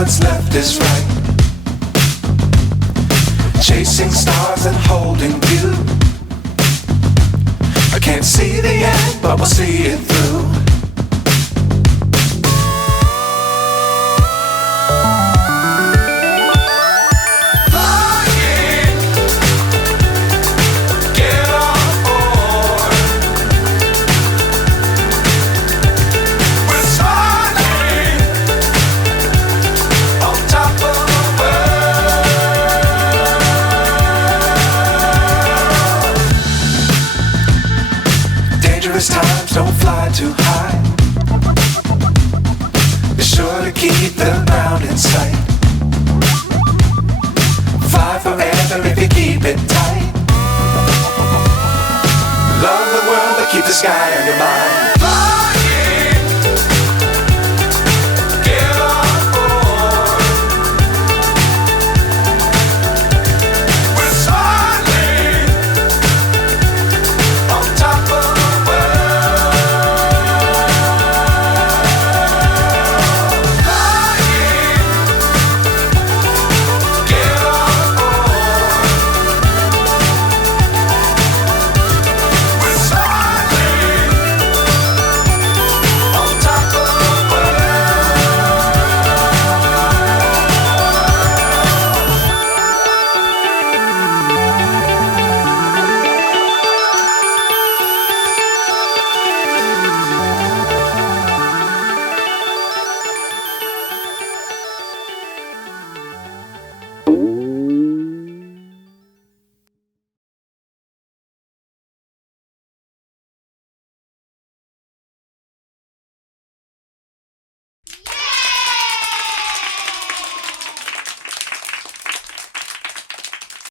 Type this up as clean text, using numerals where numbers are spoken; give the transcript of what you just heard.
what's left is right. Chasing stars and holding you. I can't see the end, but we'll see it through. Times don't fly too high. Be sure to keep the ground in sight. Fly forever if you keep it tight. Love the world but keep the sky on your mind.